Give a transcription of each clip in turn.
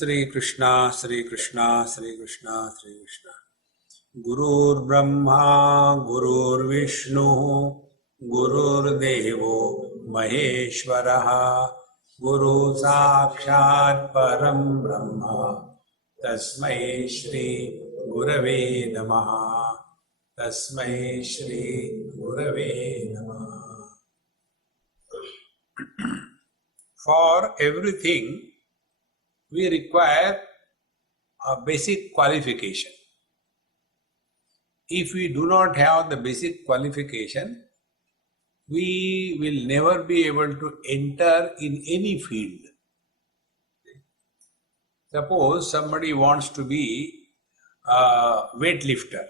Shri Krishna, Shri Krishna, Shri Krishna. Gurur Brahma, Gurur Vishnu, Gurur Devo, Maheshwaraha, Guru Sakshat Param Brahma, Tasmai Shri Gurave Namaha, Tasmai Shri Gurave Namaha. For everything, we require a basic qualification. If we do not have the basic qualification, we will never be able to enter in any field. Suppose somebody wants to be a weightlifter,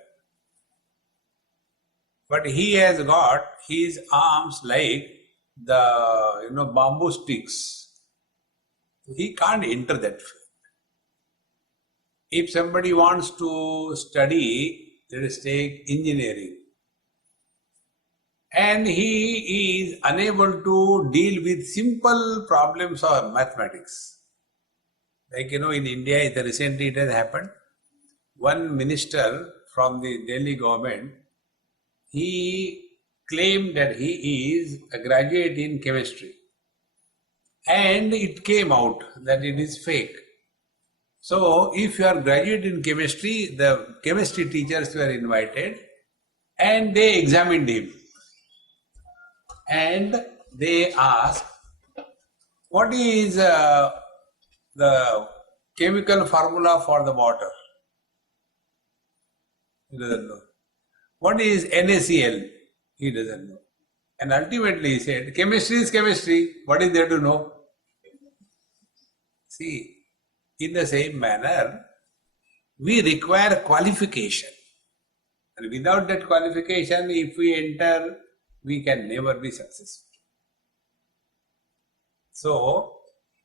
but he has got his arms like the bamboo sticks. He can't enter that field. If somebody wants to study, let us take engineering, and he is unable to deal with simple problems of mathematics. Like in India, recently it has happened. One minister from the Delhi government, he claimed that he is a graduate in chemistry, and it came out that it is fake. So, if you are graduate in chemistry, the chemistry teachers were invited and they examined him. And they asked, what is the chemical formula for the water? He doesn't know. What is NaCl? He doesn't know. And ultimately he said, chemistry is chemistry. What is there to know? See, in the same manner, we require qualification. And without that qualification, if we enter, we can never be successful. So,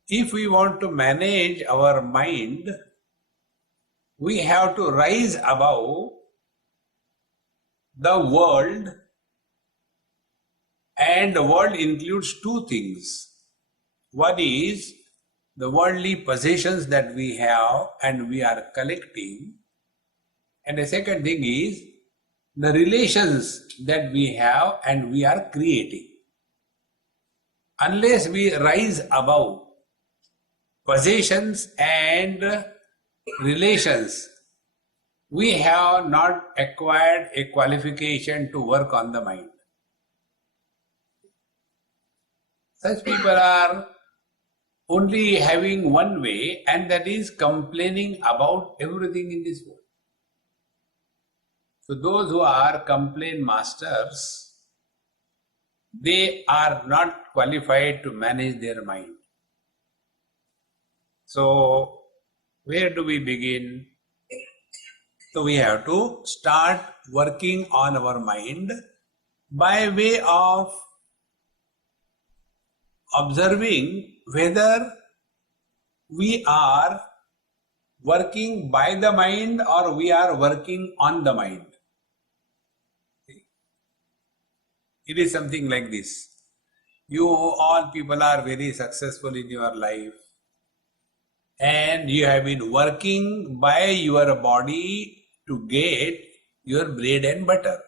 if we want to manage our mind, we have to rise above the world, and the world includes two things. One is the worldly possessions that we have and we are collecting, and the second thing is the relations that we have and we are creating. Unless we rise above possessions and relations, we have not acquired a qualification to work on the mind. Such people are only having one way, and that is complaining about everything in this world. So those who are complaint masters, they are not qualified to manage their mind. So where do we begin? So we have to start working on our mind by way of observing whether we are working by the mind or we are working on the mind. It is something like this. You all people are very successful in your life, and you have been working by your body to get your bread and butter.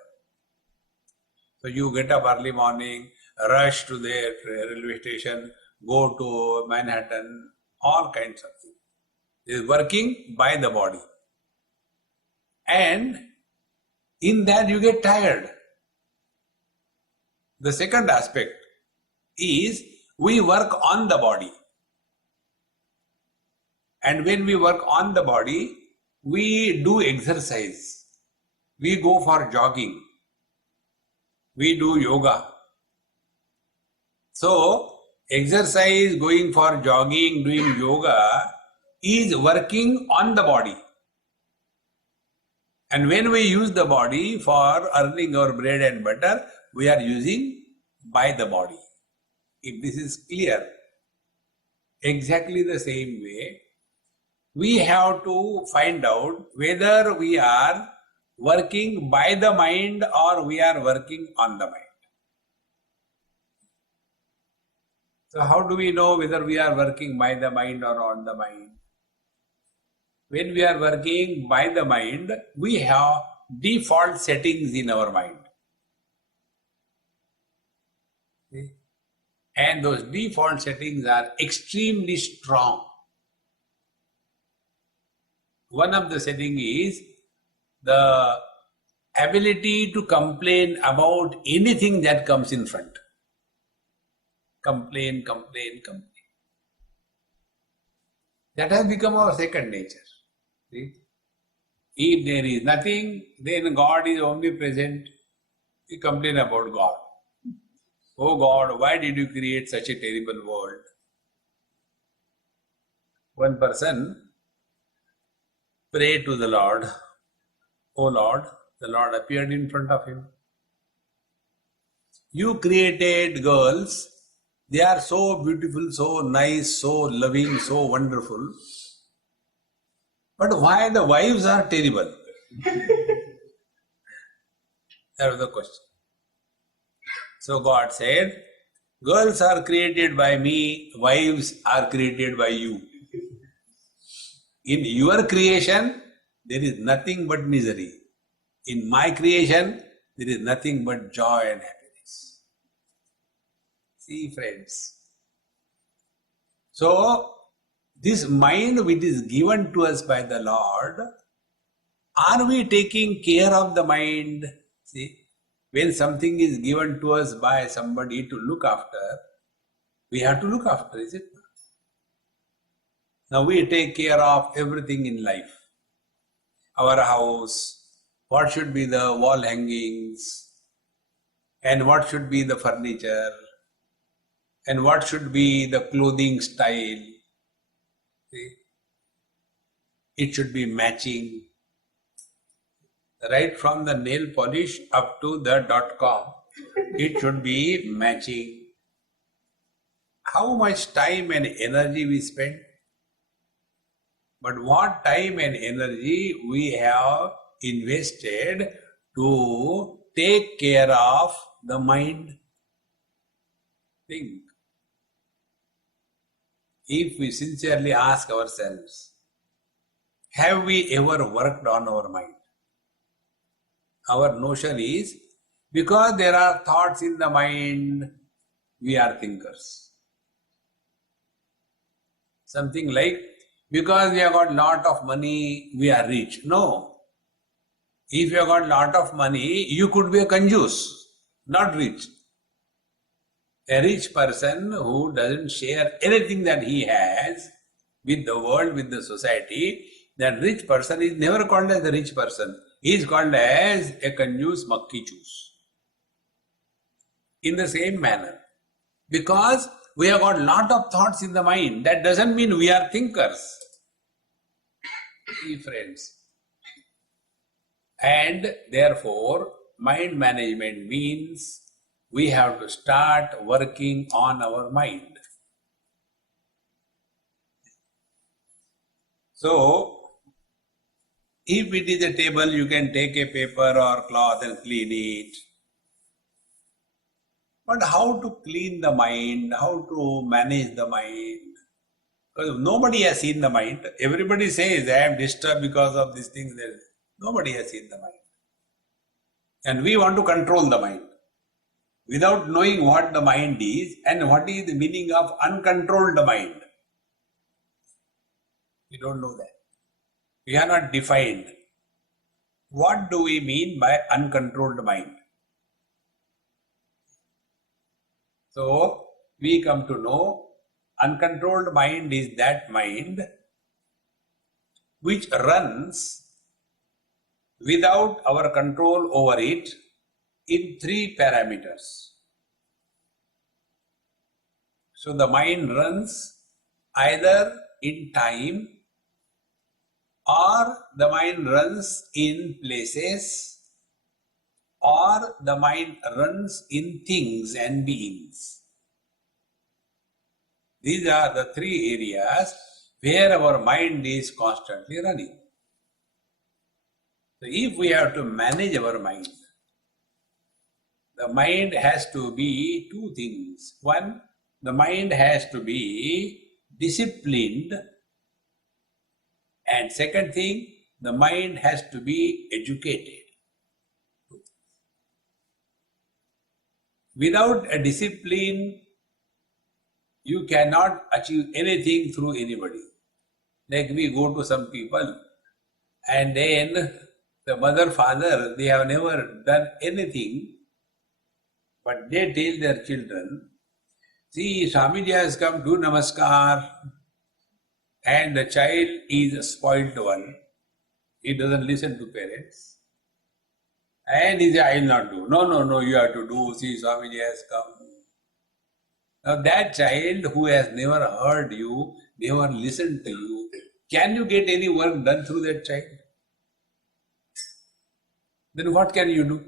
So you get up early morning, rush to the railway station, go to Manhattan, all kinds of things. It is working by the body. And in that you get tired. The second aspect is we work on the body. And when we work on the body, we do exercise. We go for jogging. We do yoga. So, exercise, going for jogging, doing yoga is working on the body. And when we use the body for earning our bread and butter, we are using by the body. If this is clear, exactly the same way, we have to find out whether we are working by the mind or we are working on the mind. So how do we know whether we are working by the mind or on the mind? When we are working by the mind, we have default settings in our mind. See? And those default settings are extremely strong. One of the settings is the ability to complain about anything that comes in front. Complain, complain, complain. That has become our second nature. See? If there is nothing, then God is omnipresent. We complain about God. Oh God, why did you create such a terrible world? One person prayed to the Lord. Oh Lord, the Lord appeared in front of him. You created girls. They are so beautiful, so nice, so loving, so wonderful. But why the wives are terrible? That was the question. So God said, girls are created by me, wives are created by you. In your creation, there is nothing but misery. In my creation, there is nothing but joy and happiness. See, friends. So, this mind which is given to us by the Lord, are we taking care of the mind? See, when something is given to us by somebody to look after, we have to look after, is it not? Now we take care of everything in life. Our house, what should be the wall hangings, and what should be the furniture, and what should be the clothing style. See? It should be matching. Right from the nail polish up to the .com, it should be matching. How much time and energy we spend? But what time and energy we have invested to take care of the mind? Think. If we sincerely ask ourselves, have we ever worked on our mind? Our notion is, because there are thoughts in the mind, we are thinkers. Something like, because we have got lot of money, we are rich. No. If you have got lot of money, you could be a kanjus, not rich. A rich person who doesn't share anything that he has with the world, with the society, that rich person is never called as a rich person. He is called as a kanjus makki juice. In the same manner, because we have got lot of thoughts in the mind, that doesn't mean we are thinkers. See, friends. And therefore, mind management means we have to start working on our mind. So, if it is a table, you can take a paper or cloth and clean it. But how to clean the mind, how to manage the mind? Because nobody has seen the mind. Everybody says, I am disturbed because of these things. Nobody has seen the mind. And we want to control the mind without knowing what the mind is and what is the meaning of uncontrolled mind. We don't know that. We are not defined. What do we mean by uncontrolled mind? So, we come to know uncontrolled mind is that mind which runs without our control over it in three parameters. So, the mind runs either in time, or the mind runs in places, or the mind runs in things and beings. These are the three areas where our mind is constantly running. So if we have to manage our mind, the mind has to be two things. One, the mind has to be disciplined And second thing, the mind has to be educated. Without a discipline, you cannot achieve anything through anybody. Like we go to some people and then the mother, father, they have never done anything, but they tell their children, see, Swamiji has come, do namaskar, and the child is a spoiled one. He doesn't listen to parents. And he says, I will not do. No, you have to do. See, Swamiji has come. Now that child who has never heard you, never listened to you, can you get any work done through that child? Then what can you do?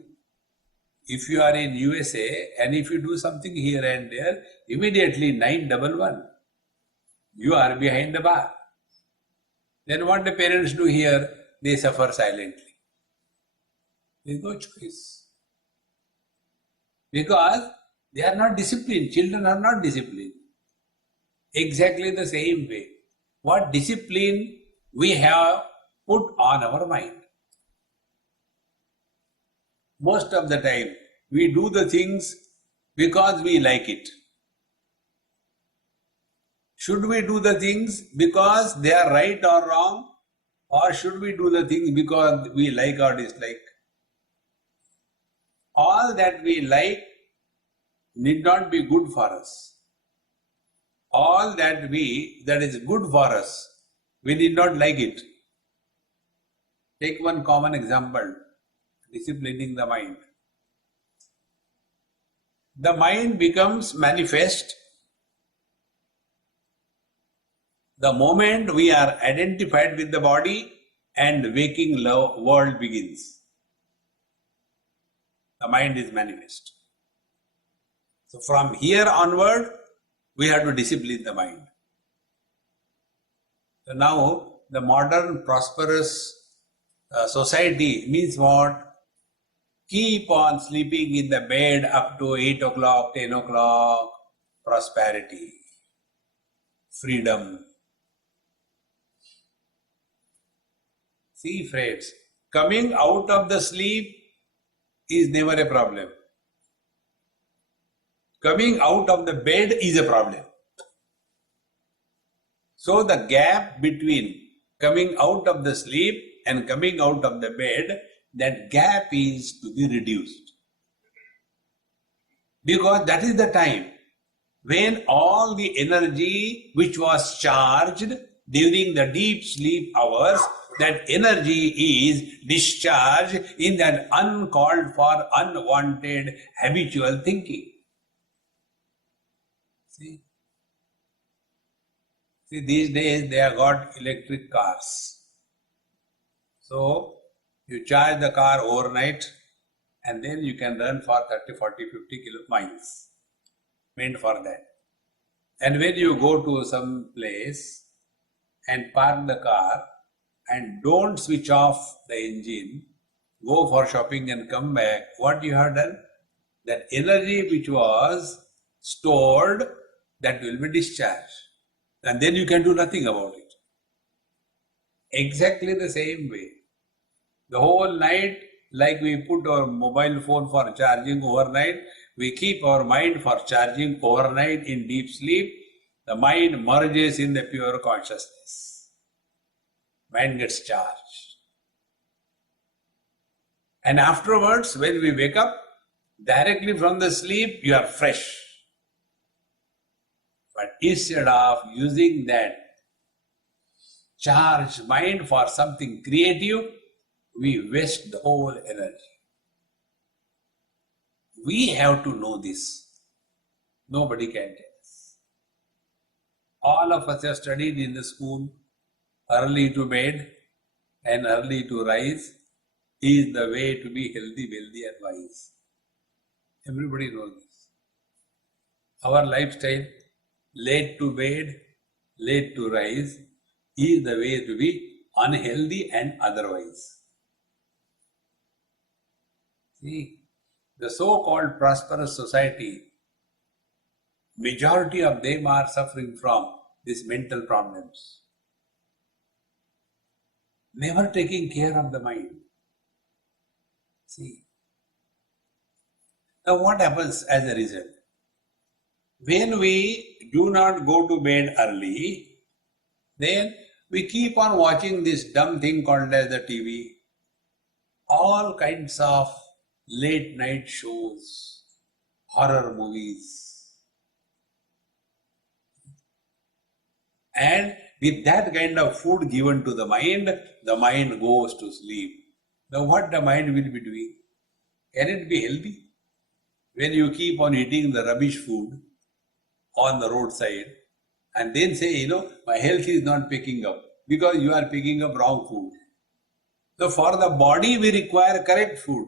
If you are in USA and if you do something here and there, immediately 911. You are behind the bar. Then what the parents do here? They suffer silently. There is no choice. Because they are not disciplined. Children are not disciplined. Exactly the same way. What discipline we have put on our mind. Most of the time, we do the things because we like it. Should we do the things because they are right or wrong? Or should we do the things because we like or dislike? All that we like need not be good for us. All that is good for us, we need not like it. Take one common example, disciplining the mind. The mind becomes manifest the moment we are identified with the body and waking world begins. The mind is manifest. So from here onward, we have to discipline the mind. So now the modern prosperous society means what? Keep on sleeping in the bed up to 8 o'clock, 10 o'clock, prosperity, freedom. See friends, coming out of the sleep is never a problem. Coming out of the bed is a problem. So the gap between coming out of the sleep and coming out of the bed, that gap is to be reduced. Because that is the time when all the energy which was charged during the deep sleep hours, that energy is discharged in that uncalled for, unwanted, habitual thinking. See, these days they have got electric cars. So, you charge the car overnight and then you can run for 30, 40, 50 miles. Meant for that. And when you go to some place and park the car and don't switch off the engine, go for shopping and come back, what you have done? That energy which was stored, that will be discharged. And then you can do nothing about it. Exactly the same way. The whole night, like we put our mobile phone for charging overnight, we keep our mind for charging overnight in deep sleep. The mind merges in the pure consciousness. Mind gets charged. And afterwards, when we wake up, directly from the sleep, you are fresh. But instead of using that charged mind for something creative, we waste the whole energy. We have to know this. Nobody can tell us. All of us have studied in the school, early to bed and early to rise is the way to be healthy, wealthy and wise. Everybody knows this. Our lifestyle, late to bed, late to rise, is the way to be unhealthy and otherwise. See, the so-called prosperous society, majority of them are suffering from these mental problems. never taking care of the mind. See. Now what happens as a result? When we do not go to bed early, then we keep on watching this dumb thing called as the TV, all kinds of late night shows, horror movies. And with that kind of food given to the mind goes to sleep. Now what the mind will be doing? Can it be healthy? When you keep on eating the rubbish food on the roadside and then say, my health is not picking up because you are picking up wrong food. So for the body we require correct food.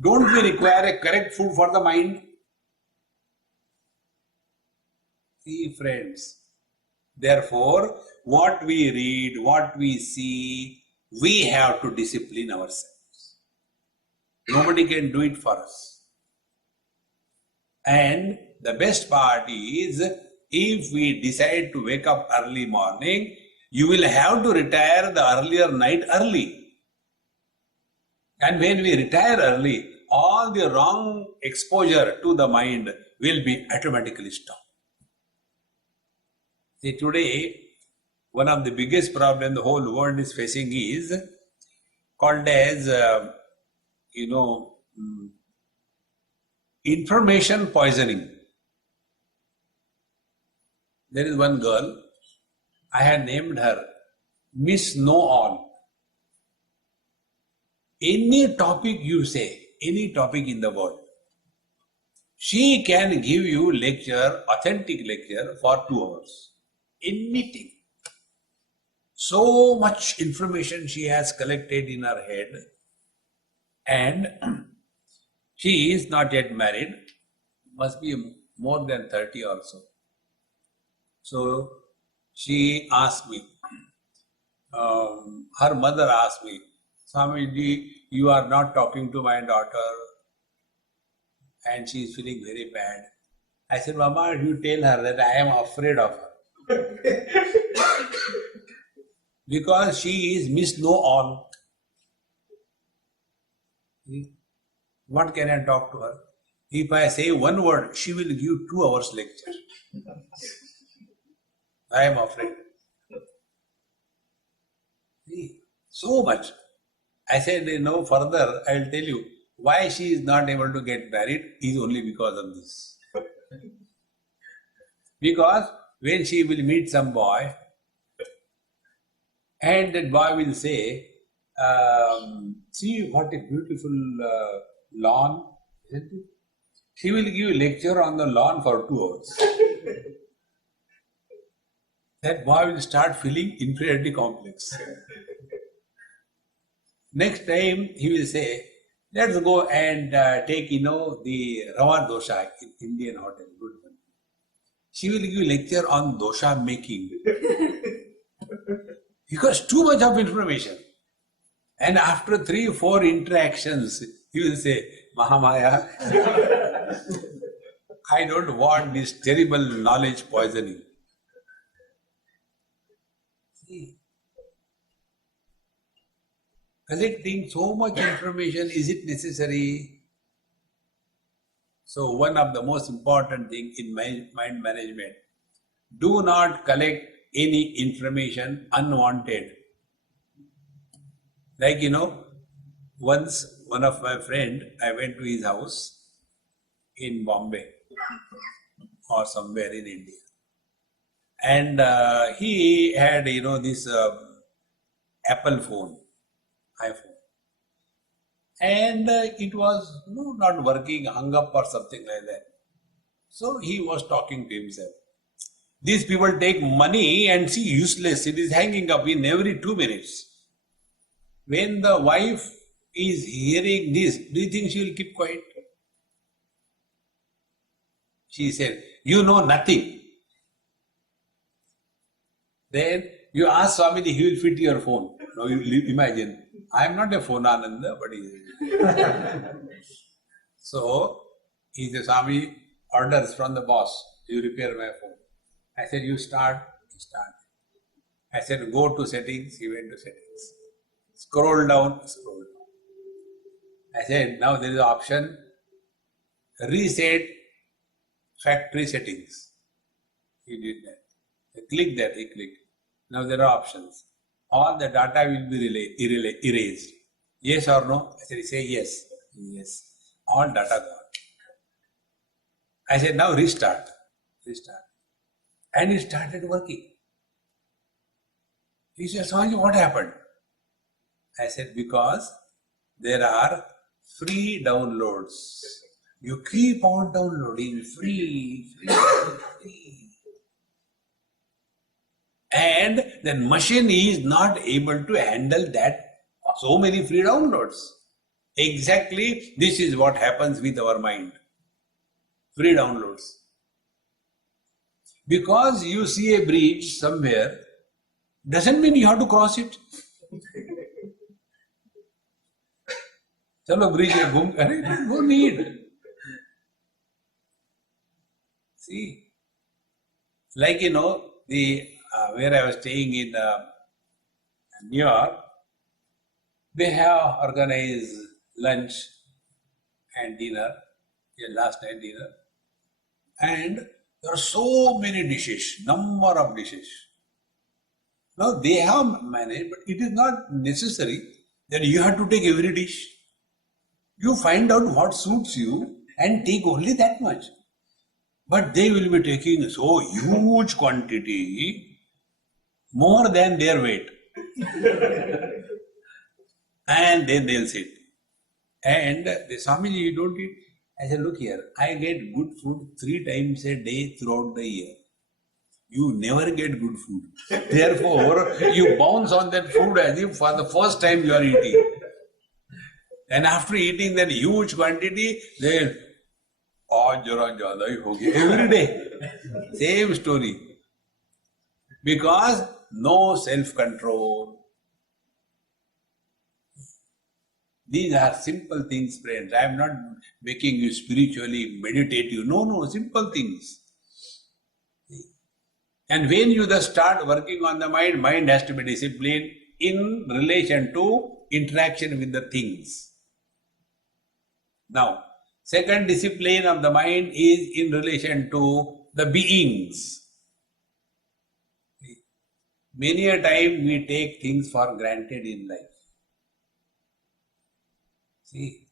Don't we require a correct food for the mind? See friends, therefore what we read, what we see, we have to discipline ourselves. Nobody can do it for us. And the best part is, if we decide to wake up early morning, you will have to retire the earlier night early. And when we retire early, all the wrong exposure to the mind will be automatically stopped. See, today, one of the biggest problems the whole world is facing is called as, information poisoning. There is one girl, I had named her Miss Know All. Any topic you say, any topic in the world, she can give you lecture, authentic lecture for 2 hours. Anything. So much information she has collected in her head, and she is not yet married, must be more than 30 or so. So she asked me, her mother asked me, Swamiji, you are not talking to my daughter and she is feeling very bad. I said, Mama, you tell her that I am afraid of her. Because she is Miss Know All. What can I talk to her? If I say one word, she will give 2 hours lecture. I am afraid. See, so much. I said, further, I will tell you, why she is not able to get married is only because of this. Because when she will meet some boy, and that boy will say, see what a beautiful lawn, isn't it? She will give a lecture on the lawn for 2 hours. That boy will start feeling inferiority complex. Next time he will say, let's go and take, the Rava dosha in Indian hotel. Good one. She will give lecture on dosha making. Because too much of information. And after 3 or 4 interactions, he will say, Mahamaya, I don't want this terrible knowledge poisoning. See, collecting so much information, is it necessary? So one of the most important things in mind management, do not collect any information unwanted. Like, once one of my friend, I went to his house in Bombay or somewhere in India. And he had, this Apple phone, iPhone. And it was not working, hung up or something like that. So he was talking to himself. These people take money and see useless, it is hanging up in every 2 minutes. When the wife is hearing this, do you think she will keep quiet? She said, you know nothing. Then you ask Swami, he will fit your phone. Now you imagine, I am not a phone Ananda, but he is. So he said, Swami, orders from the boss, you repair my phone. I said, you start. He started. I said, go to settings. He went to settings. Scroll down, scroll down. I said, now there is an option, reset factory settings. He did that. I clicked that, he clicked. Now there are options. All the data will be erased. Yes or no? I said, say yes. Yes. All data gone. I said, now restart. Restart. And it started working. He said, Swami, what happened? I said, because there are free downloads. You keep on downloading free. And the machine is not able to handle that so many free downloads. Exactly this is what happens with our mind. Free downloads. Because you see a bridge somewhere, doesn't mean you have to cross it. Chalo bridge mein ghum kare, no need. See, like the where I was staying in New York, they have organized lunch and dinner, last night dinner, and there are so many dishes, number of dishes. Now they have managed, but it is not necessary that you have to take every dish. You find out what suits you and take only that much. But they will be taking so huge quantity, more than their weight. And then they'll sit. And the Swamiji, you don't eat? I said, look here, I get good food 3 times a day throughout the year. You never get good food. Therefore, you bounce on that food as if for the first time you are eating. And after eating that huge quantity, then, every day. Same story. Because no self-control. These are simple things, friends. I am not making you spiritually meditative. No, simple things. And when you just start working on the mind, mind has to be disciplined in relation to interaction with the things. Now, second discipline of the mind is in relation to the beings. Many a time we take things for granted in life. See?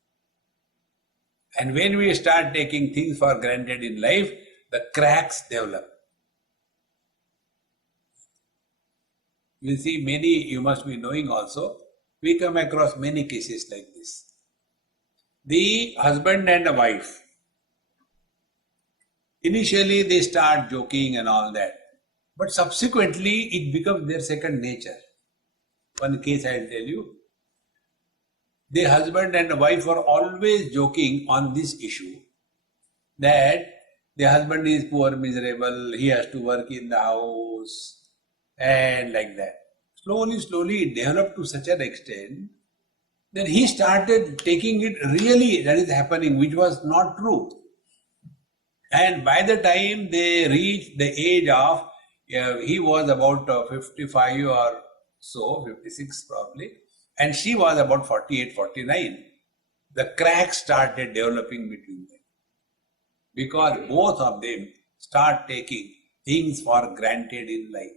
And when we start taking things for granted in life, the cracks develop. You see, you must be knowing also, we come across many cases like this. The husband and the wife, initially they start joking and all that, but subsequently it becomes their second nature. One case I will tell you. The husband and the wife are always joking on this issue, that the husband is poor, miserable, he has to work in the house, and like that. Slowly it developed to such an extent that he started taking it really that is happening, which was not true. And by the time they reached the age of, he was about 55 or so, 56 probably, and she was about 48, 49, the cracks started developing between them. Because both of them start taking things for granted in life.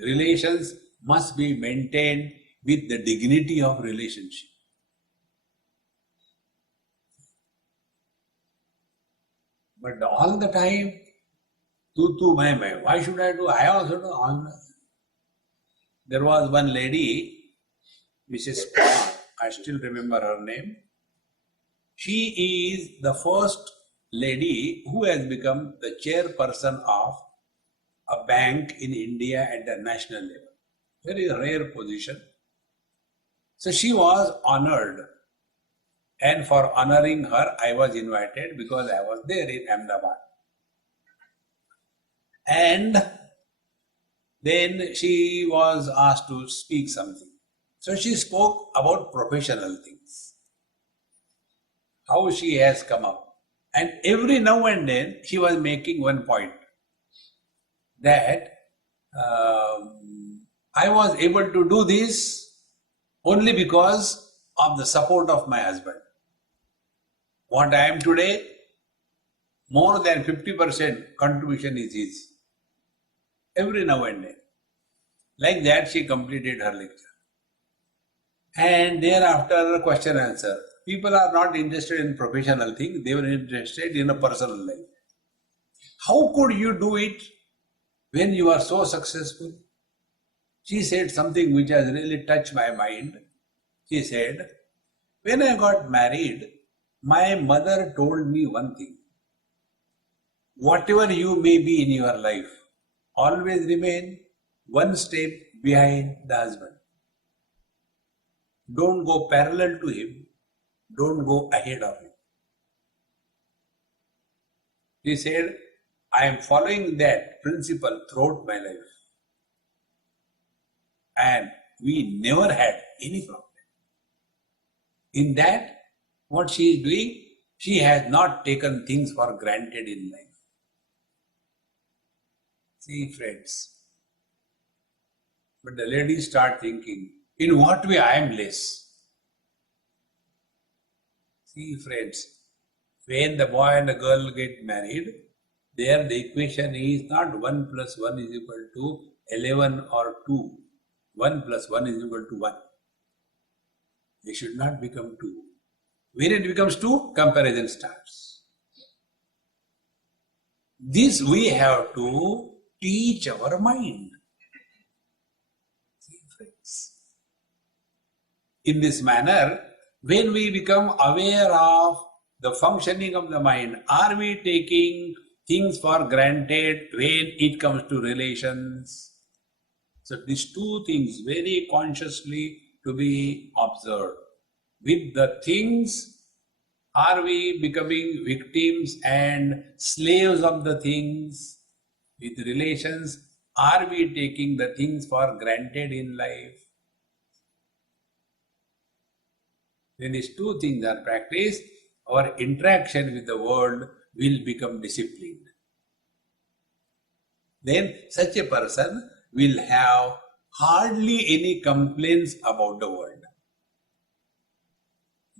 Relations must be maintained with the dignity of relationship. But all the time, tu, mai, why should I do? I also do. There was one lady, Mrs. Paul, I still remember her name. She is the first lady who has become the chairperson of a bank in India at the national level. Very rare position. So she was honored. And for honoring her, I was invited because I was there in Ahmedabad. And then she was asked to speak something. So she spoke about professional things. How she has come up. And every now and then she was making one point. That I was able to do this only because of the support of my husband. What I am today, more than 50% contribution is his. Every now and then. Like that, she completed her lecture. And thereafter, question answer. People are not interested in professional things, they were interested in a personal life. How could you do it when you are so successful? She said something which has really touched my mind. She said, when I got married, my mother told me one thing. Whatever you may be in your life, always remain one step behind the husband. Don't go parallel to him. Don't go ahead of him. He said, I am following that principle throughout my life. And we never had any problem. In that, what she is doing, she has not taken things for granted in life. See, friends, but the ladies start thinking, in what way I am less? See, friends, when the boy and the girl get married, there the equation is not 1 plus 1 is equal to 11 or 2. 1 plus 1 is equal to 1. They should not become 2. When it becomes 2, comparison starts. This we have to teach our mind. See, friends. In this manner, when we become aware of the functioning of the mind, are we taking things for granted when it comes to relations? So these two things very consciously to be observed. With the things, are we becoming victims and slaves of the things? With relations, are we taking the things for granted in life? When these two things are practiced, our interaction with the world will become disciplined. Then such a person will have hardly any complaints about the world.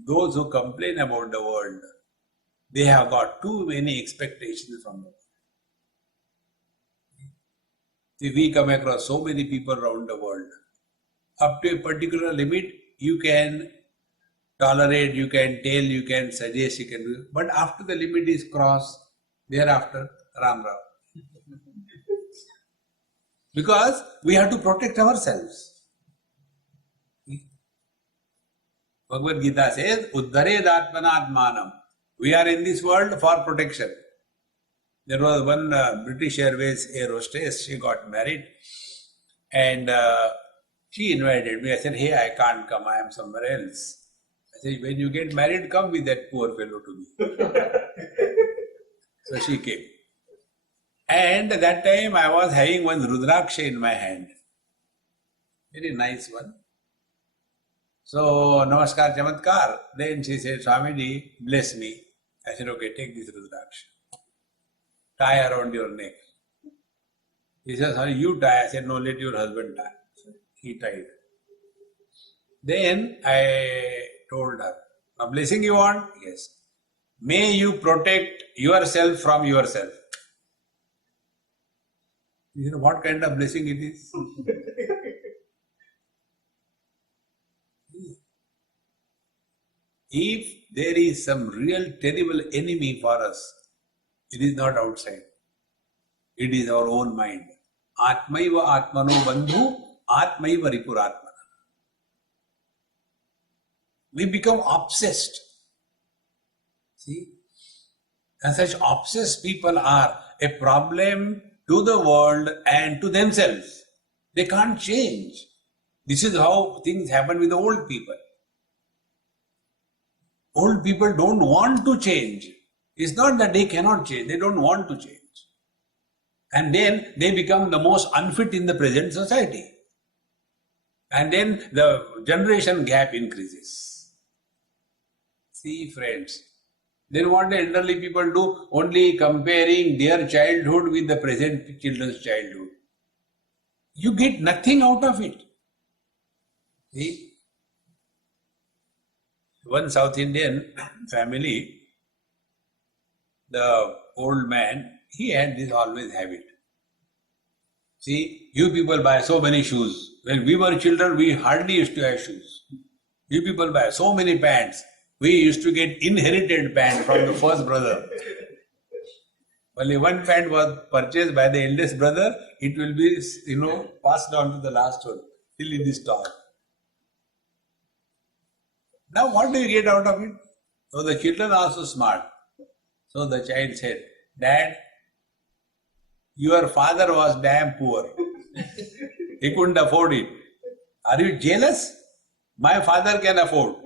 Those who complain about the world, they have got too many expectations from the world. See, we come across so many people around the world. Up to a particular limit, you can tolerate, you can tell, you can suggest, you can do. But after the limit is crossed, thereafter, Ram Ram. Because we have to protect ourselves. Bhagavad Gita says, Uddhared Atmanatmanam. We are in this world for protection. There was one British Airways air hostess, she got married and she invited me. I said, hey, I can't come, I am somewhere else. I said, when you get married, come with that poor fellow to me. So she came. And at that time I was having one Rudraksha in my hand. Very nice one. So, Namaskar Chamatkar. Then she said, Swamiji, bless me. I said, okay, take this Rudraksha. Tie around your neck. He said, sorry, you tie. I said, no, let your husband tie. So he tied. Then I told her, a blessing you want? Yes. May you protect yourself from yourself. You know what kind of blessing it is? If there is some real terrible enemy for us, it is not outside. It is our own mind. Atmaiva atmano bandhu, atmaiva ripuratmana. We become obsessed. See? And such obsessed people are a problem to the world and to themselves. They can't change. This is how things happen with the old people. Old people don't want to change. It's not that they cannot change, they don't want to change. And then they become the most unfit in the present society. And then the generation gap increases. See, friends, then what the elderly people do? Only comparing their childhood with the present children's childhood. you get nothing out of it. See, one South Indian family, the old man, he had this always habit. See, you people buy so many shoes. When we were children, we hardly used to have shoes. You people buy so many pants. We used to get inherited pants from the first brother. Only one pant was purchased by the eldest brother. It will be, passed on to the last one, still in the stock. Now what do you get out of it? So the children are so smart. So the child said, Dad, your father was damn poor. He couldn't afford it. Are you jealous? My father can afford.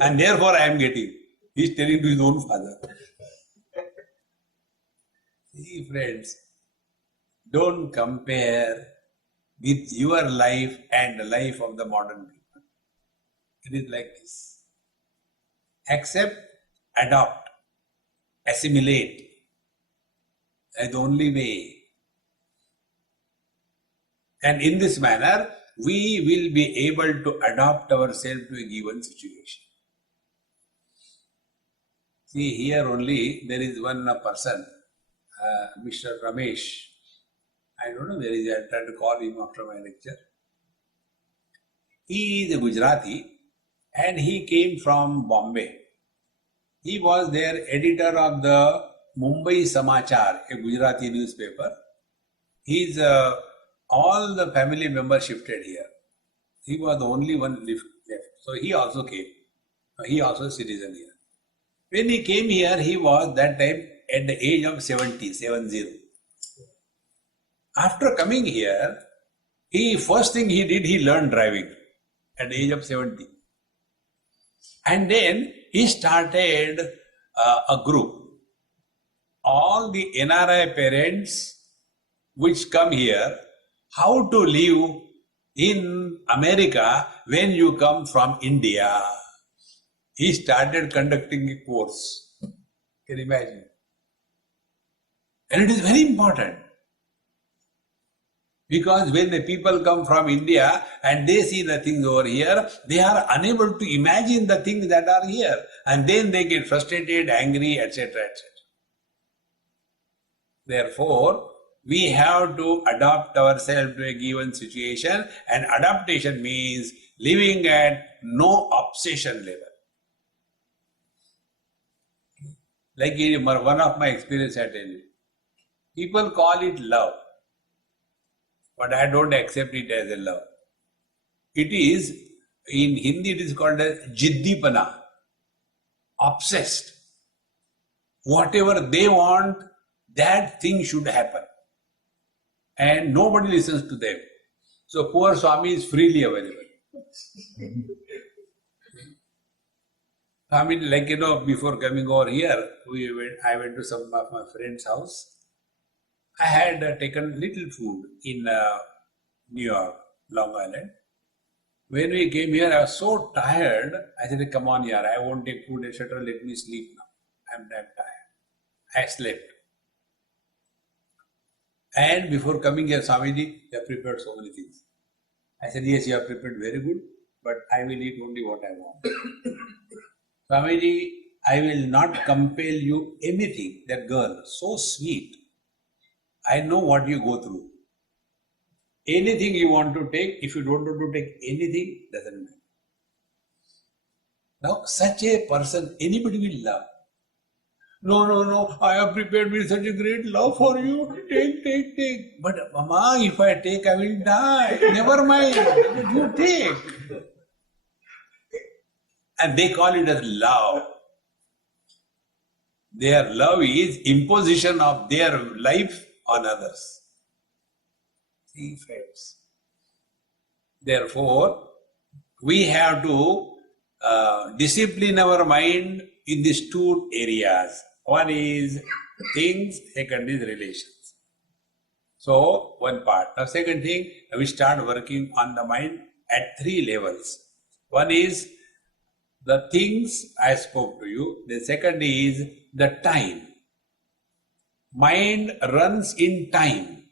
And therefore I am getting. He is telling to his own father. See, friends, don't compare with your life and the life of the modern people. It is like this. Accept, adopt, assimilate. That's the only way. And in this manner, we will be able to adapt ourselves to a given situation. See, here only there is one person, Mr. Ramesh. I don't know where he is. I tried to call him after my lecture. He is a Gujarati and he came from Bombay. He was their editor of the Mumbai Samachar, a Gujarati newspaper. His all the family members shifted here. He was the only one left. So he also came. He also a citizen here. When he came here, he was that time at the age of 70. After coming here, first thing he did, he learned driving at the age of 70. And then he started a group. All the NRI parents which come here, how to live in America when you come from India. He started conducting a course. Can you imagine? And it is very important. Because when the people come from India and they see the things over here, they are unable to imagine the things that are here. And then they get frustrated, angry, etc., etc. Therefore, we have to adapt ourselves to a given situation, and adaptation means living at no obsession level. Like one of my experience I tell you. People call it love, but I don't accept it as a love. It is, in Hindi it is called as jiddipana, obsessed. Whatever they want, that thing should happen. And nobody listens to them. So poor Swami is freely available. I mean, like, before coming over here, I went to some of my friend's house. I had taken little food in New York, Long Island. When we came here, I was so tired. I said, come on here, I won't take food, etc. Let me sleep now. I'm that tired. I slept. And before coming here, Swamiji, you have prepared so many things. I said, yes, you have prepared very good, but I will eat only what I want. Swamiji, I will not compel you anything. That girl, so sweet. I know what you go through. Anything you want to take, if you don't want to take anything, doesn't matter. Now, such a person, anybody will love. No, I have prepared with such a great love for you. Take. But Mama, if I take, I will die. Never mind, you take. And they call it as love. Their love is imposition of their life on others. See, friends. Therefore, we have to discipline our mind in these two areas. One is things, second is relations. So, one part. Now, second thing, we start working on the mind at three levels. One is the things I spoke to you. The second is the time. Mind runs in time.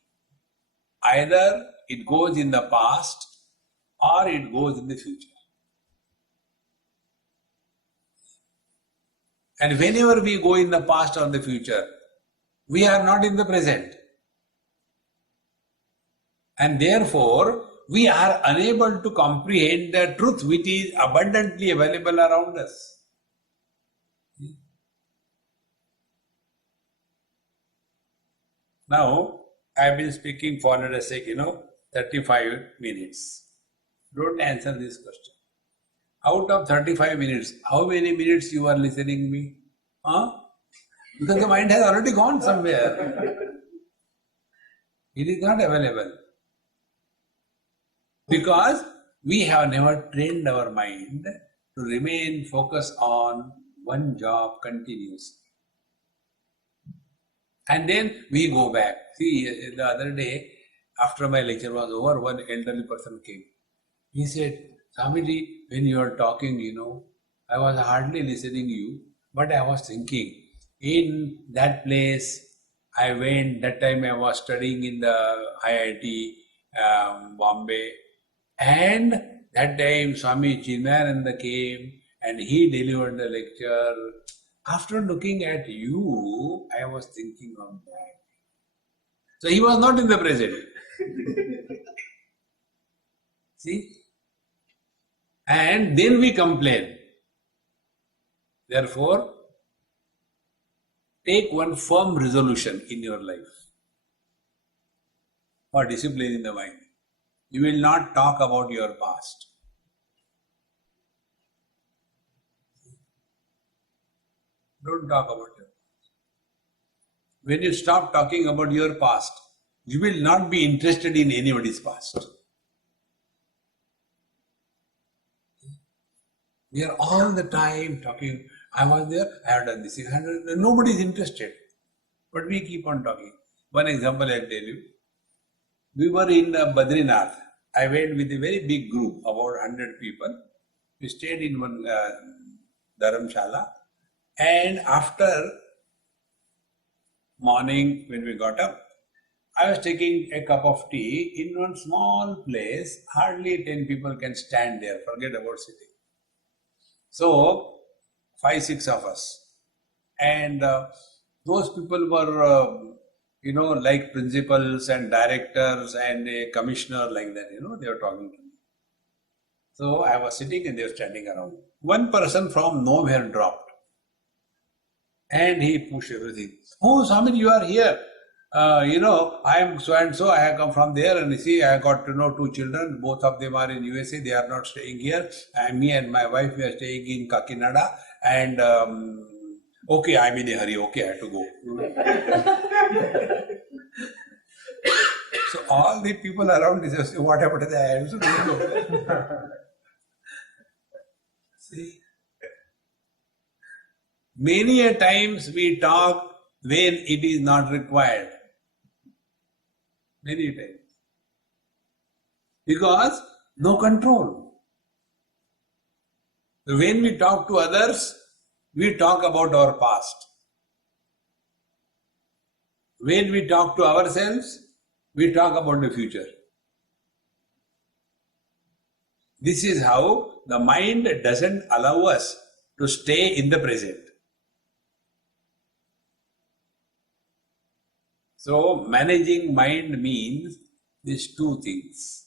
Either it goes in the past or it goes in the future. And whenever we go in the past or the future, we are not in the present. And therefore, we are unable to comprehend the truth which is abundantly available around us. Now, I have been speaking for, let us say, 35 minutes. Don't answer this question. Out of 35 minutes, how many minutes you are listening me? Huh? Because the mind has already gone somewhere. It is not available. Because we have never trained our mind to remain focused on one job continuously. And then we go back. See, the other day, after my lecture was over, one elderly person came. He said, Swamiji, when you are talking, I was hardly listening to you, but I was thinking, in that place I went, that time I was studying in the IIT Bombay, and that time Swami Chinmayananda came and he delivered the lecture. After looking at you, I was thinking of that. So he was not in the present. See? And then we complain. Therefore, take one firm resolution in your life for disciplining the mind. You will not talk about your past. Don't talk about your past. When you stop talking about your past, you will not be interested in anybody's past. We are all the time talking, I was there, I have done this, nobody is interested. But we keep on talking. One example I'll tell you. We were in Badrinath. I went with a very big group, about 100 people. We stayed in one dharamshala. And after morning, when we got up, I was taking a cup of tea in one small place. Hardly 10 people can stand there, forget about sitting. So, 5, 6 of us. And those people were, like principals and directors and a commissioner like that, they were talking to me. So, I was sitting and they were standing around. One person from nowhere dropped. And he pushed everything. Oh, Swami, you are here. I am so and so, I have come from there, and you see, I got 2 children, both of them are in USA, they are not staying here, and me and my wife, we are staying in Kakinada, and okay, I'm in a hurry, okay, I have to go. So all the people around this, what happened to the I have to go. See, many a times we talk when it is not required. Many times. Because no control. When we talk to others, we talk about our past. When we talk to ourselves, we talk about the future. This is how the mind doesn't allow us to stay in the present. So, managing mind means these 2 things.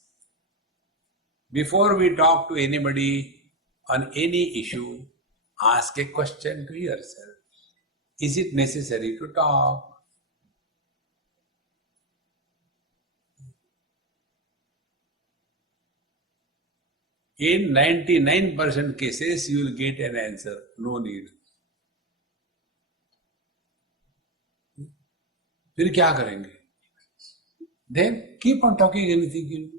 Before we talk to anybody on any issue, ask a question to yourself. Is it necessary to talk? In 99% cases, you will get an answer. No need. फिर क्या करेंगे? Then keep on talking anything.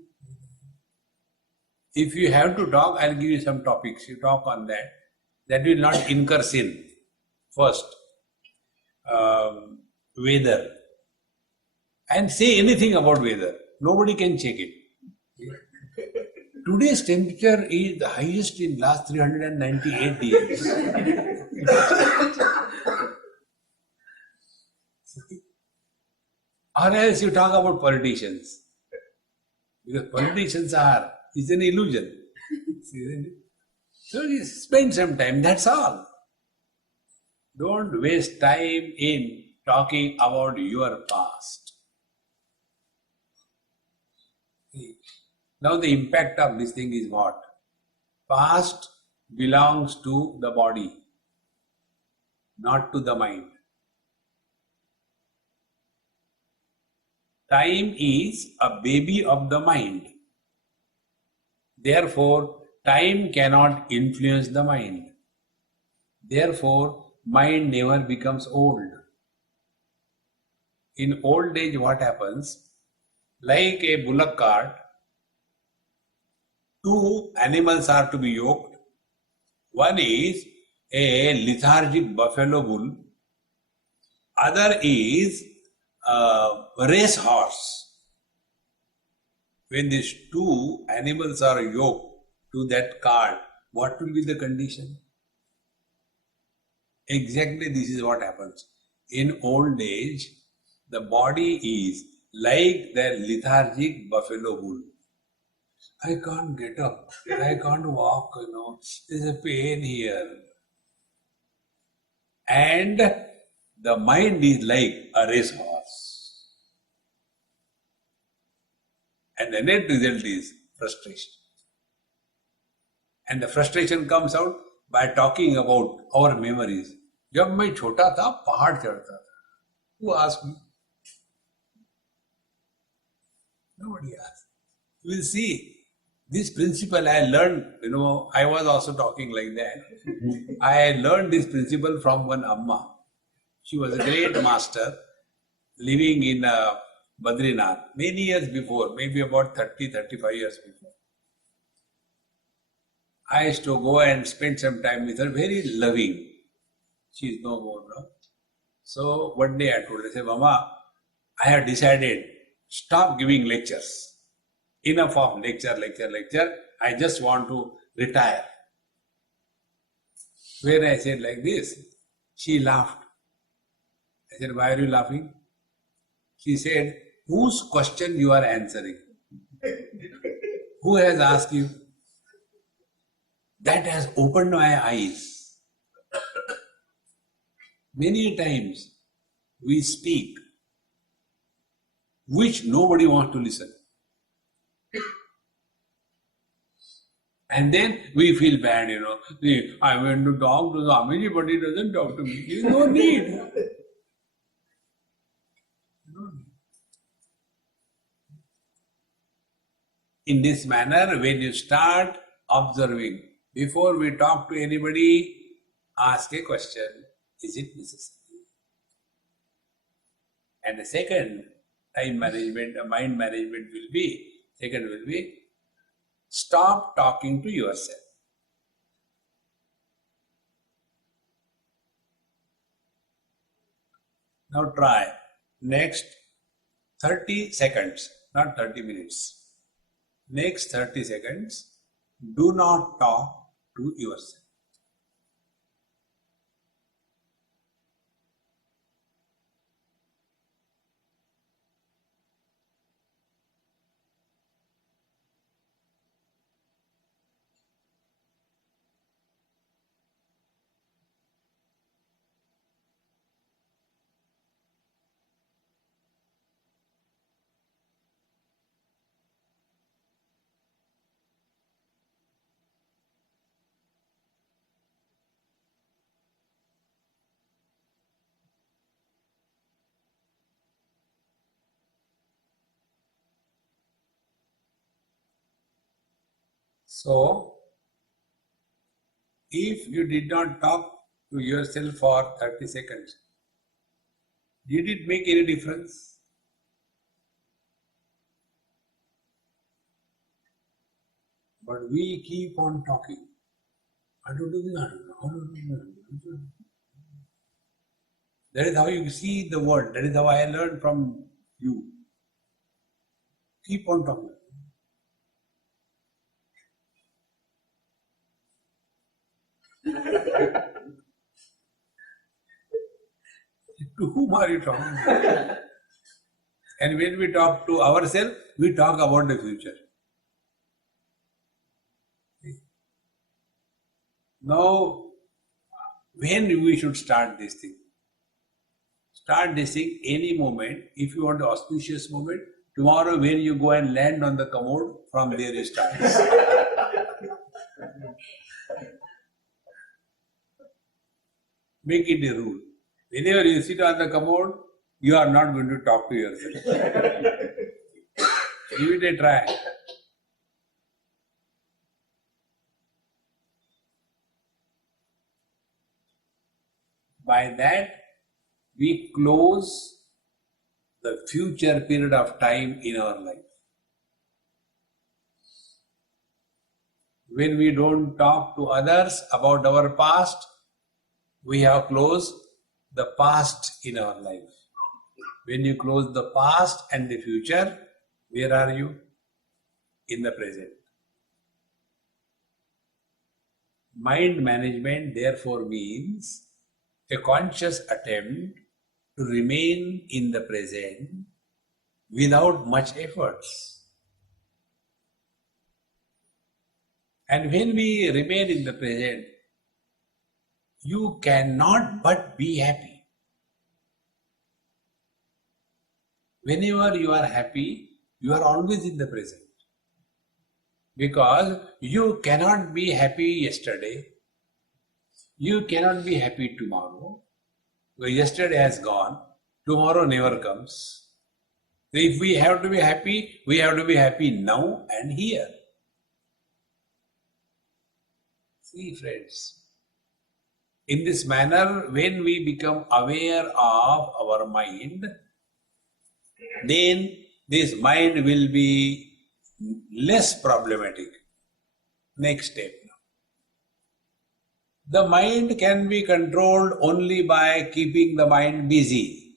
If you have to talk, I'll give you some topics. You talk on that. That will not incur sin. First, weather. And say anything about weather. Nobody can check it. Today's temperature is the highest in last 398 years. Or else you talk about politicians. Because politicians are, it's an illusion. Isn't it? So you spend some time, that's all. Don't waste time in talking about your past. Now the impact of this thing is what? Past belongs to the body, not to the mind. Time is a baby of the mind. Therefore, time cannot influence the mind. Therefore, mind never becomes old. In old age, what happens? Like a bullock cart, two animals are to be yoked. One is a lethargic buffalo bull, other is a race horse. When these two animals are yoked to that cart, what will be the condition? Exactly this is what happens. In old age, the body is like the lethargic buffalo bull. I can't get up, I can't walk, there's a pain here. And the mind is like a racehorse. And the net result is frustration. And the frustration comes out by talking about our memories. जब मैं छोटा था पहाड़ चढ़ता था. Who asked me? Nobody asked. You will see. This principle I learned, I was also talking like that. I learned this principle from one Amma. She was a great master living in Badrinath many years before, maybe about 35 years before. I used to go and spend some time with her, very loving. She is no more now. So one day I told her, I said, Mama, I have decided, stop giving lectures. Enough of lecture. I just want to retire. When I said like this, she laughed. I said, why are you laughing? She said, whose question you are answering? Who has asked you? That has opened my eyes. Many times we speak, which nobody wants to listen. And then we feel bad, I went to talk to Swami, but he doesn't talk to me. There is no need. In this manner, when you start observing, before we talk to anybody, ask a question, is it necessary? And the second mind management will be, stop talking to yourself. Now try next 30 seconds, not 30 minutes. Next 30 seconds, do not talk to yourself. So, if you did not talk to yourself for 30 seconds, did it make any difference? But we keep on talking. I don't do this, I don't know, I don't know. That is how you see the world. That is how I learned from you. Keep on talking. To whom are you talking? And when we talk to ourselves, we talk about the future. Now, when we should start this thing? Start this thing any moment. If you want an auspicious moment, tomorrow when you go and land on the commode, from there you start. Make it a rule. Whenever you sit on the commode, you are not going to talk to yourself. Give it a try. By that, we close the future period of time in our life. When we don't talk to others about our past, we have closed the past in our life. When you close the past and the future, where are you? In the present. Mind management therefore means a conscious attempt to remain in the present without much efforts. And when we remain in the present, you cannot but be happy. Whenever you are happy, you are always in the present. Because you cannot be happy yesterday, you cannot be happy tomorrow. Because yesterday has gone, tomorrow never comes. So if we have to be happy, we have to be happy now and here. See, friends, in this manner, when we become aware of our mind, then this mind will be less problematic. Next step. The mind can be controlled only by keeping the mind busy.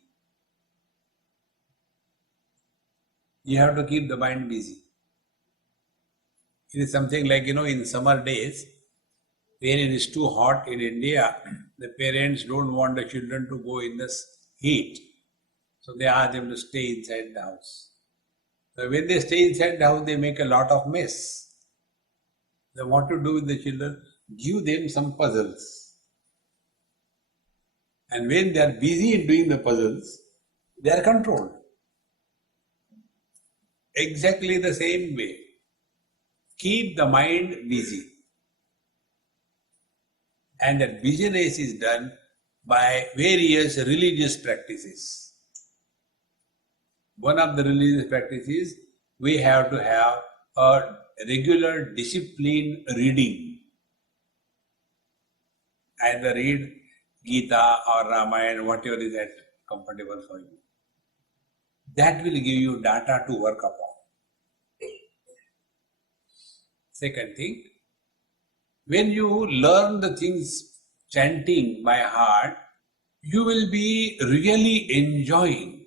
You have to keep the mind busy. It is something like, in summer days, when it is too hot in India, the parents don't want the children to go in the heat. So they ask them to stay inside the house. So when they stay inside the house, they make a lot of mess. They want to do with the children, give them some puzzles. And when they are busy in doing the puzzles, they are controlled. Exactly the same way. Keep the mind busy. And that busyness is done by various religious practices. One of the religious practices, we have to have a regular disciplined reading. Either read Gita or Ramayana, whatever is that comfortable for you. That will give you data to work upon. Second thing, when you learn the things chanting by heart, you will be really enjoying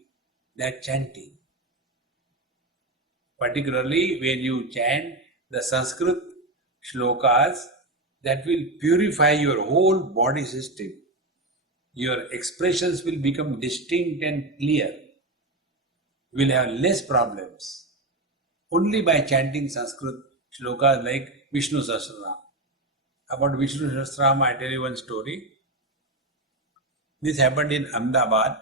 that chanting. Particularly when you chant the Sanskrit shlokas, that will purify your whole body system. Your expressions will become distinct and clear. You will have less problems. Only by chanting Sanskrit shlokas like Vishnu Sahasranama. About Vishnu Sahasranama, I tell you one story. This happened in Ahmedabad.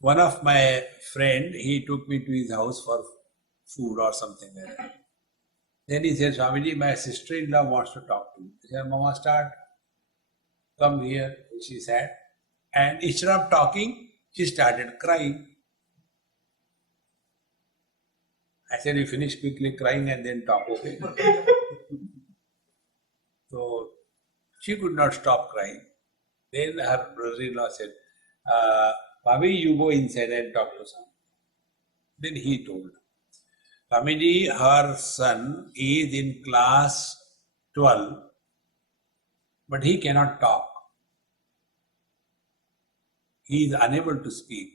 One of my friend, he took me to his house for food or something like that. Then he said, Swamiji, my sister-in-law wants to talk to you. I said, Mama, start. Come here, she said. And instead of talking, she started crying. I said, you finish quickly crying and then talk, okay? So she could not stop crying. Then her brother-in-law said, Bobby, you go inside and talk to someone. Then he told, Swamiji, her son is in class 12, but he cannot talk. He is unable to speak.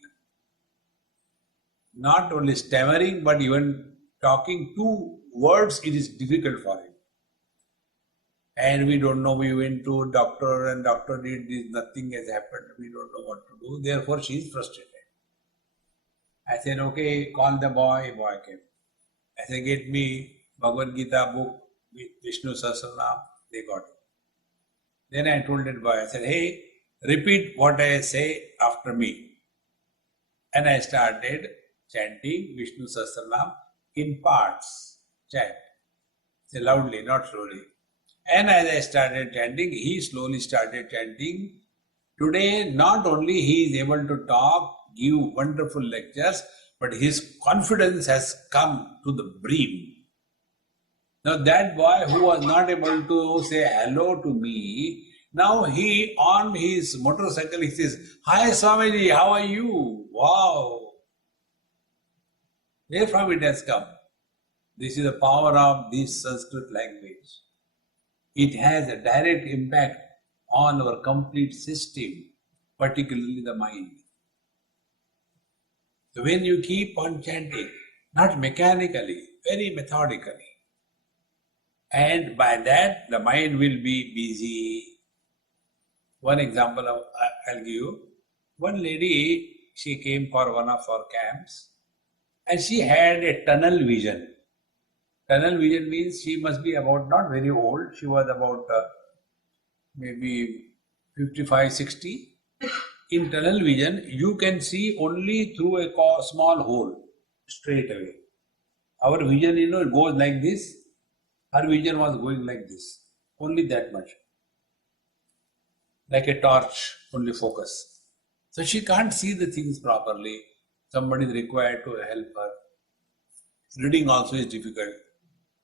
Not only stammering, but even talking 2 words, it is difficult for him. And we don't know, we went to a doctor and doctor did this, nothing has happened, we don't know what to do. Therefore, she is frustrated. I said, okay, call the boy. Boy came. I said, get me Bhagavad Gita book with Vishnu Sahasranam. They got it. Then I told that boy, I said, hey, repeat what I say after me. And I started chanting Vishnu Sahasranam in parts. Chant. Say loudly, not slowly. And as I started chanting, he slowly started chanting. Today, not only he is able to talk, give wonderful lectures, but his confidence has come to the brim. Now that boy who was not able to say hello to me, now he on his motorcycle he says, "Hi Swamiji, how are you?" Wow! Where from it has come? This is the power of this Sanskrit language. It has a direct impact on our complete system, particularly the mind. So when you keep on chanting, not mechanically, very methodically, and by that the mind will be busy. One example I'll give you. One lady, she came for one of our camps and she had a tunnel vision. Tunnel vision means she must be about not very old. She was about maybe 55, 60. In tunnel vision, you can see only through a small hole straight away. Our vision, goes like this. Her vision was going like this. Only that much. Like a torch, only focus. So she can't see the things properly. Somebody is required to help her. Reading also is difficult.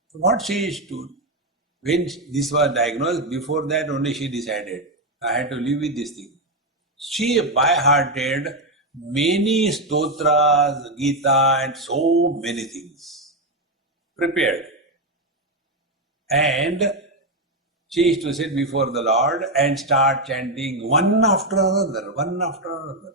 So what she is to, when this was diagnosed, before that only she decided, I had to live with this thing. She by-hearted many stotras, Gita and so many things. Prepared. And she used to sit before the Lord and start chanting one after another, one after another.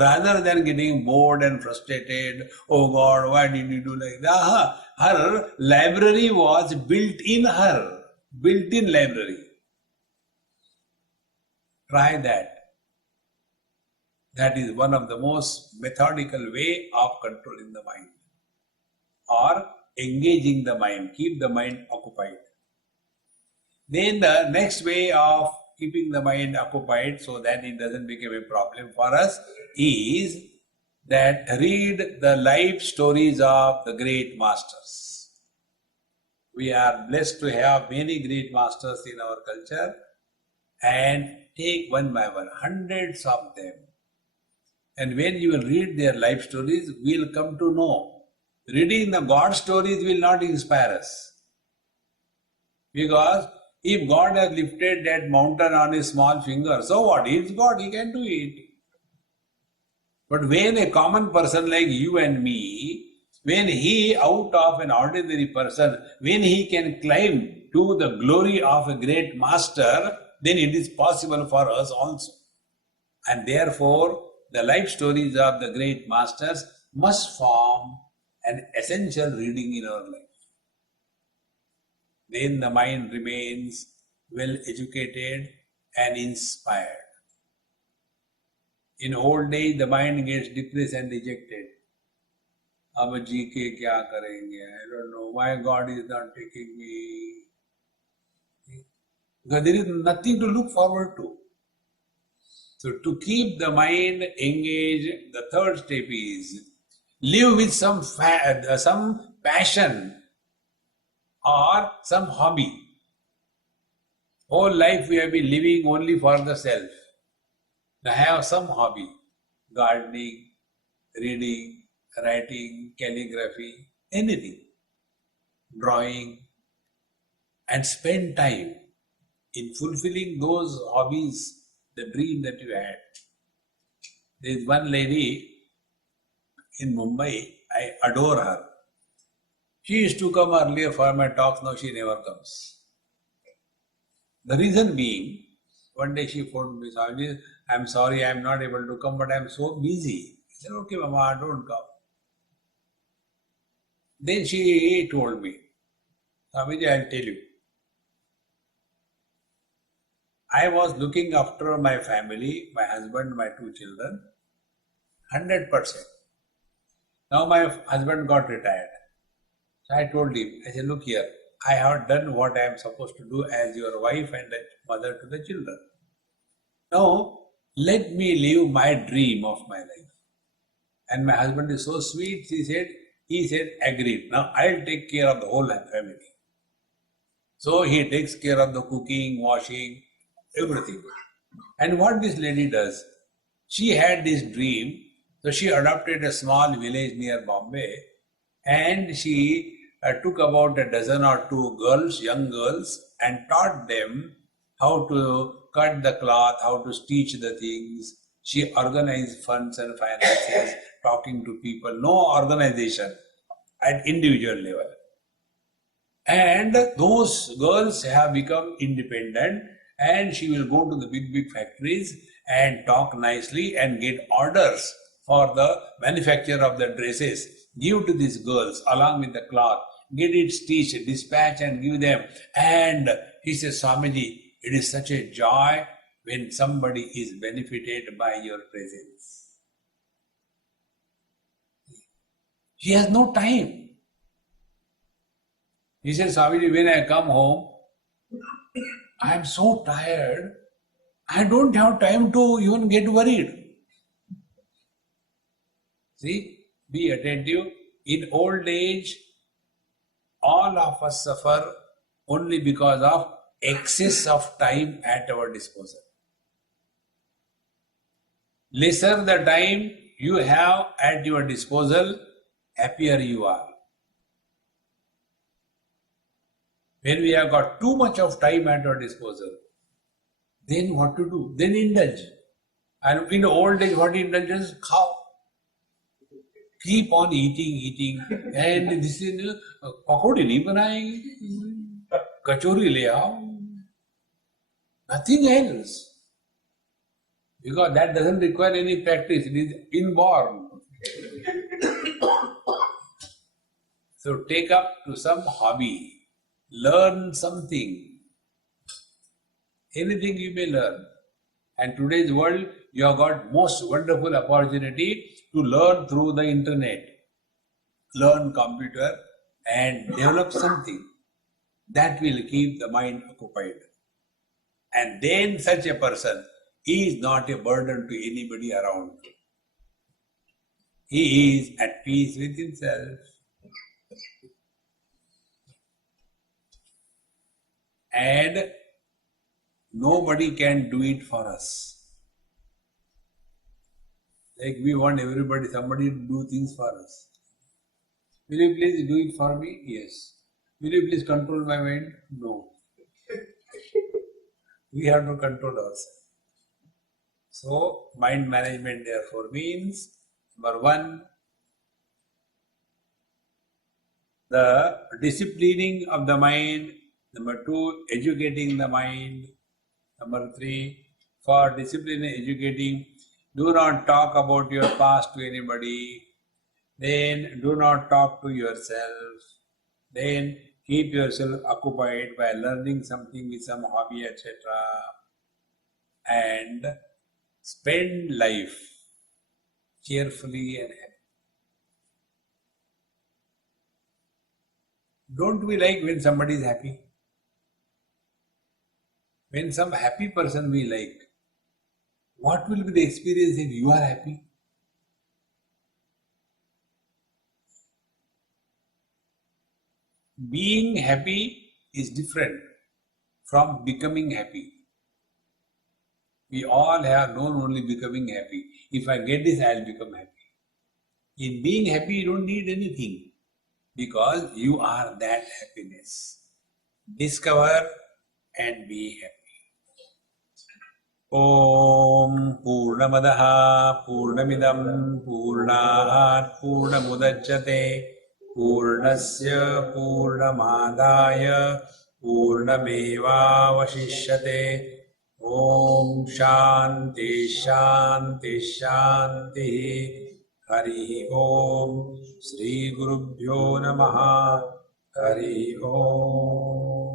Rather than getting bored and frustrated, oh God, why did you do like that? Her library was built in her, built-in library. Try that. That is one of the most methodical way of controlling the mind or engaging the mind, keep the mind occupied. Then the next way of keeping the mind occupied so that it doesn't become a problem for us is that read the life stories of the great masters. We are blessed to have many great masters in our culture and take one by one, hundreds of them. And when you will read their life stories, we will come to know. Reading the God stories will not inspire us. Because if God has lifted that mountain on his small finger, so what? He's God, he can do it. But when a common person like you and me, when he out of an ordinary person, when he can climb to the glory of a great master, then it is possible for us also. And therefore, the life stories of the great masters must form an essential reading in our life. Then the mind remains well educated and inspired. In old days, the mind gets depressed and dejected. अब जी के क्या करेंगे? I don't know why God is not taking me. Because there is nothing to look forward to. So to keep the mind engaged, the third step is live with some passion or some hobby. Whole life we have been living only for the self. Now have some hobby, gardening, reading, writing, calligraphy, anything, drawing, and spend time in fulfilling those hobbies, the dream that you had. There is one lady in Mumbai, I adore her. She used to come earlier for my talks, now she never comes. The reason being, one day she phoned me, Swami, I'm sorry I'm not able to come, but I'm so busy. I said, okay, Mama, don't come. Then she told me, Swamiji, I'll tell you. I was looking after my family, my husband, my two children, 100%. Now my husband got retired. So I told him, I said, look here, I have done what I am supposed to do as your wife and a mother to the children. Now, let me live my dream of my life. And my husband is so sweet, he said, agreed. Now I'll take care of the whole family. So he takes care of the cooking, washing, everything. And what this lady does, she had this dream, so she adopted a small village near Bombay, and she took about a dozen or two girls, young girls, and taught them how to cut the cloth, how to stitch the things. She organized funds and finances, talking to people, no organization at individual level. And those girls have become independent, and she will go to the big factories and talk nicely and get orders for the manufacture of the dresses. Give to these girls along with the cloth, get it stitched, dispatch and give them. And he says, Swamiji, it is such a joy when somebody is benefited by your presence. He has no time. He says, Swamiji, when I come home, I am so tired, I don't have time to even get worried. See, be attentive. In old age, all of us suffer only because of excess of time at our disposal. Lesser the time you have at your disposal, happier you are. When we have got too much of time at our disposal, then what to do? Then indulge. And in the old age, what indulgence? Cow. Keep on eating. And this is pakodi nahi banayenge, kachori le aao. Nothing else. Because that doesn't require any practice. It is inborn. So take up to some hobby. Learn something. Anything you may learn. And today's world, you have got most wonderful opportunity to learn through the internet. Learn computer and develop something that will keep the mind occupied. And then such a person is not a burden to anybody around. He is at peace with himself. And nobody can do it for us. Like we want somebody to do things for us. Will you please do it for me? Yes. Will you please control my mind? No. We have to control ourselves. So, mind management therefore means, number one, the disciplining of the mind. Number two, educating the mind. Number three, for discipline and educating, do not talk about your past to anybody. Then do not talk to yourself. Then keep yourself occupied by learning something with some hobby, etc. And spend life cheerfully and happy. Don't we like when somebody is happy? When some happy person we like, what will be the experience if you are happy? Being happy is different from becoming happy. We all have known only becoming happy. If I get this, I'll become happy. In being happy, you don't need anything because you are that happiness. Discover and be happy. Om Purnamadaha Purnamidam Purnat Purnamudachyate Purnasya Purnamadaya Purnameva Vashishyate. Om Shanti Shanti Shanti. Hari Om. Sri Gurubhyo Namaha. Hari Om.